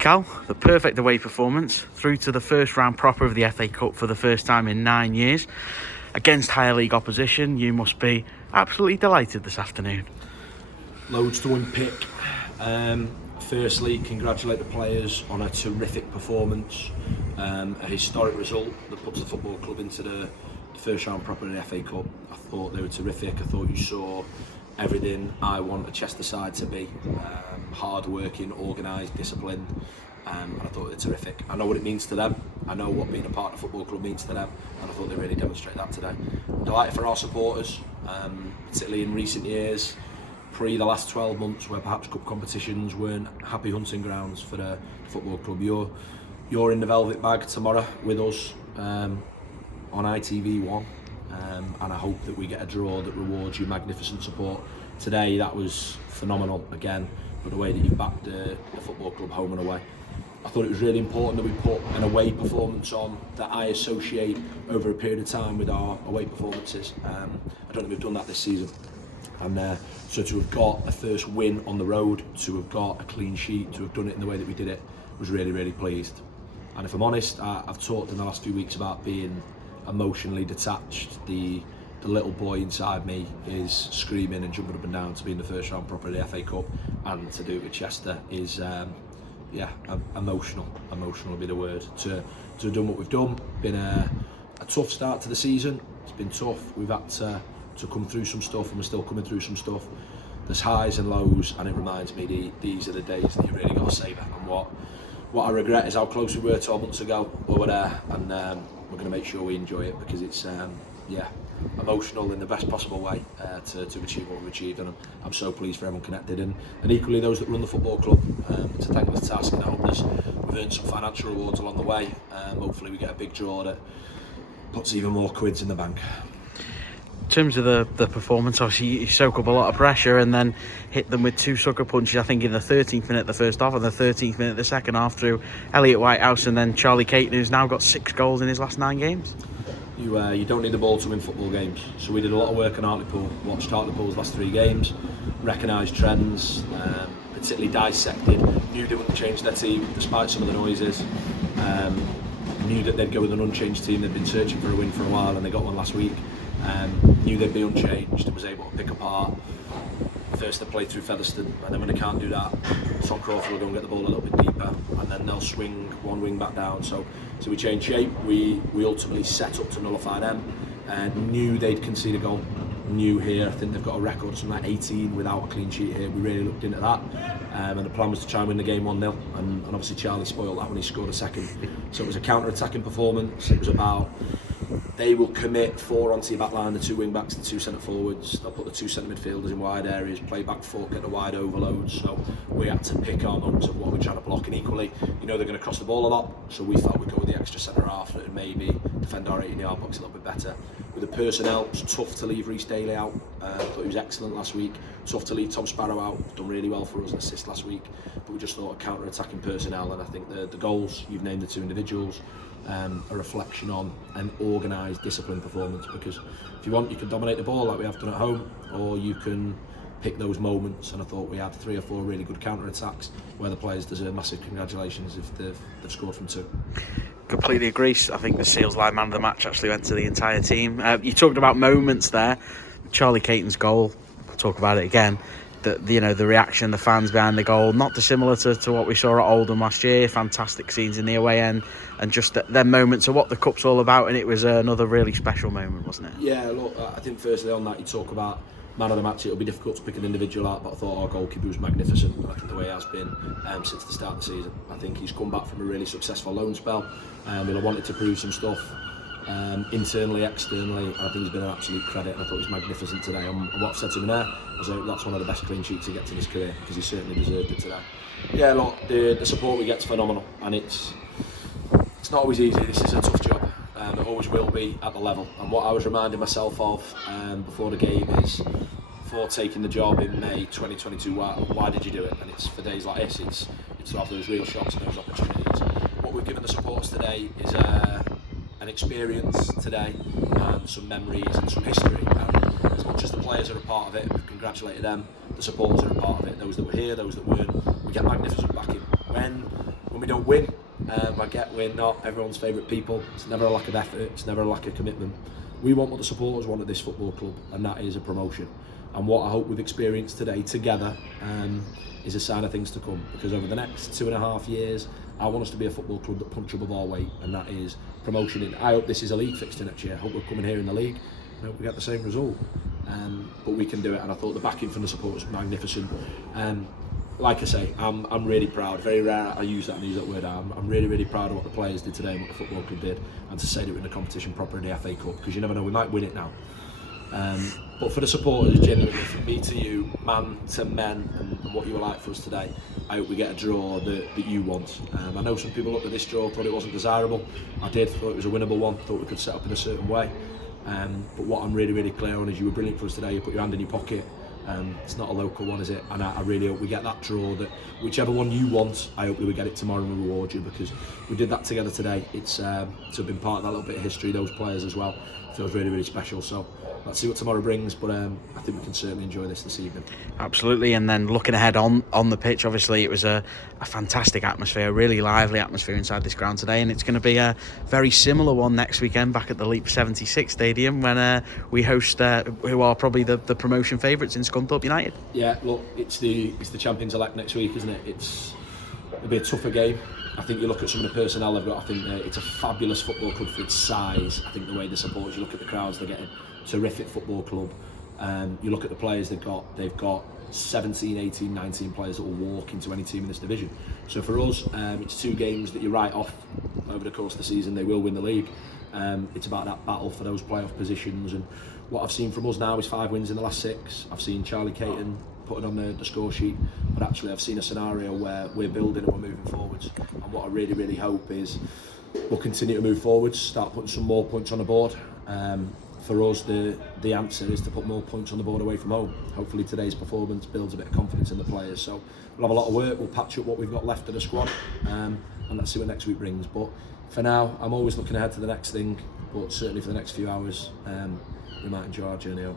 Cal, the perfect away performance, through to the first round proper of the FA Cup for the first time in 9 years. Against higher league opposition, you must be absolutely delighted this afternoon. Loads to unpick. Firstly, congratulate the players on a terrific performance, a historic result that puts the football club into the first round proper of the FA Cup. I thought they were terrific. I thought you saw everything I want a Chester side to be. Hard working, organised, disciplined, and I thought they were terrific. I know what it means to them. I know what being a part of the football club means to them, and I thought they really demonstrated that today. I'm delighted for our supporters, particularly in recent years, pre the last 12 months where perhaps cup competitions weren't happy hunting grounds for the football club. You're in the velvet bag tomorrow with us on ITV1, and I hope that we get a draw that rewards your magnificent support. Today that was phenomenal again, but the way that you backed the football club home and away. I thought it was really important that we put an away performance on that I associate over a period of time with our away performances. I don't think we've done that this season. And so to have got a first win on the road, to have got a clean sheet, to have done it in the way that we did it, was really, really pleased. And if I'm honest, I've talked in the last few weeks about being emotionally detached. The little boy inside me is screaming and jumping up and down to be in the first round proper of the FA Cup, and to do it with Chester is emotional would be the word. To have done what we've done, been a tough start to the season. It's been tough. We've had to come through some stuff, and we're still coming through some stuff. There's highs and lows, and it reminds me these are the days that you really got to savour. And what I regret is how close we were 12 months ago. We were there, and we're going to make sure we enjoy it, because it's emotional in the best possible way to achieve what we've achieved. And I'm so pleased for everyone connected, and equally those that run the football club. It's a thankless task, and I hope we've earned some financial rewards along the way. Hopefully we get a big draw that puts even more quids in the bank. In terms of the performance, obviously you soak up a lot of pressure and then hit them with two sucker punches, I think in the 13th minute of the first half and the 13th minute of the second half, through Elliot Whitehouse and then Charlie Caton, who's now got 6 goals in his last 9 games. You don't need the ball to win football games. So we did a lot of work in Hartlepool, watched Hartlepool's last 3 games, recognised trends, particularly dissected, knew they wouldn't change their team despite some of the noises, knew that they'd go with an unchanged team. They'd been searching for a win for a while and they got one last week. Knew they'd be unchanged and was able to pick apart. First they play through Featherstone, and then when they can't do that, Tom Crawford will go and get the ball a little bit deeper, and then they'll swing one wing back down. So we changed shape. We ultimately set up to nullify them, and knew they'd concede a goal. Knew here, I think they've got a record something like 18 without a clean sheet here. We really looked into that, and the plan was to try and win the game 1-0, and obviously Charlie spoiled that when he scored a second. So it was a counter-attacking performance. It was about, they will commit 4 onto your back line, the 2 wing backs, the 2 centre forwards. They'll put the 2 centre midfielders in wide areas, play back foot, get the wide overloads. So we had to pick our moments of what we're trying to block, and equally, they're going to cross the ball a lot. So we felt we'd go with the extra centre half that would maybe defend our 18-yard box a little bit better. With the personnel, it's tough to leave Rhys Daly out. I thought he was excellent last week. Tough to leave Tom Sparrow out. Done really well for us, an assist last week. But we just thought counter-attacking personnel, and I think the goals, you've named the 2 individuals, a reflection on an organised, disciplined performance. Because if you want, you can dominate the ball like we have done at home, or you can pick those moments. And I thought we had 3 or 4 really good counter-attacks where the players deserve massive congratulations if they've scored from 2. Completely agree. I think the Seals Live man of the match actually went to the entire team. You talked about moments there. Charlie Caton's goal, I'll talk about it again. The reaction, the fans behind the goal, not dissimilar to what we saw at Oldham last year. Fantastic scenes in the away end, and just them moments of what the cup's all about. And it was another really special moment, wasn't it? Yeah, look, I think firstly on that, you talk about man of the match. It'll be difficult to pick an individual out, but I thought our goalkeeper was magnificent. I think the way he has been since the start of the season. I think he's come back from a really successful loan spell, and he'll have wanted to prove some stuff internally, externally, and I think he's been an absolute credit, and I thought he was magnificent today. And what I've said to him there was that's one of the best clean sheets he gets in his career, because he certainly deserved it today. Yeah, look, the support we get's phenomenal, and it's not always easy. This is a tough job. It always will be at the level. And what I was reminding myself of before the game is, before taking the job in May 2022, why did you do it? And it's for days like this, it's to have those real shots and those opportunities. What we've given the supporters today is an experience today, some memories and some history. And as much as the players are a part of it, we've congratulated them, the supporters are a part of it, those that were here, those that weren't. We get magnificent backing. When don't win. I get we're not everyone's favourite people. It's never a lack of effort, it's never a lack of commitment. We want what the supporters want at this football club, and that is a promotion. And what I hope we've experienced today together is a sign of things to come, because over the next 2.5 years I want us to be a football club that punch above our weight, and that is promotion. I hope this is a league fixture next year. I hope we're coming here in the league. I hope we get the same result, but we can do it. And I thought the backing from the supporters was magnificent. Like I say, I'm really proud. Very rare I use that word. I'm really, really proud of what the players did today and what the football club did, and to say that we're in the competition proper in the FA Cup, because you never know, we might win it now. But for the supporters, genuinely, from me to you, man to men, and what you were like for us today, I hope we get a draw that you want. I know some people looked at this draw, thought it wasn't desirable. I did, thought it was a winnable one, thought we could set up in a certain way. But what I'm really, really clear on is you were brilliant for us today. You put your hand in your pocket. It's not a local one, is it? And I really hope we get that draw, that whichever one you want, I hope we get it tomorrow and reward you, because we did that together today. It's to have been part of that little bit of history, those players as well, feels really, really special. So let's see what tomorrow brings, but I think we can certainly enjoy this evening. Absolutely. And then looking ahead on the pitch, obviously it was a fantastic atmosphere, a really lively atmosphere inside this ground today, and it's going to be a very similar one next weekend back at the Leap 76 Stadium when we host who are probably the promotion favourites in Scunthorpe United. Yeah, look, it's the champions elect next week, isn't it? It'll be a tougher game. I think you look at some of the personnel they've got. I think it's a fabulous football club for its size. I think the way they support, you look at the crowds they're getting, terrific football club. You look at the players they've got 17, 18, 19 players that will walk into any team in this division. So for us, it's 2 games that you write off over the course of the season. They will win the league. It's about that battle for those playoff positions, and what I've seen from us now is 5 wins in the last 6. I've seen Charlie Caton put it on the score sheet, but actually I've seen a scenario where we're building and we're moving forwards, and what I really, really hope is we'll continue to move forwards, start putting some more points on the board. For us, the answer is to put more points on the board away from home. Hopefully today's performance builds a bit of confidence in the players. So we'll have a lot of work, we'll patch up what we've got left of the squad, and let's see what next week brings. But for now, I'm always looking ahead to the next thing, but certainly for the next few hours, we might enjoy our journey home.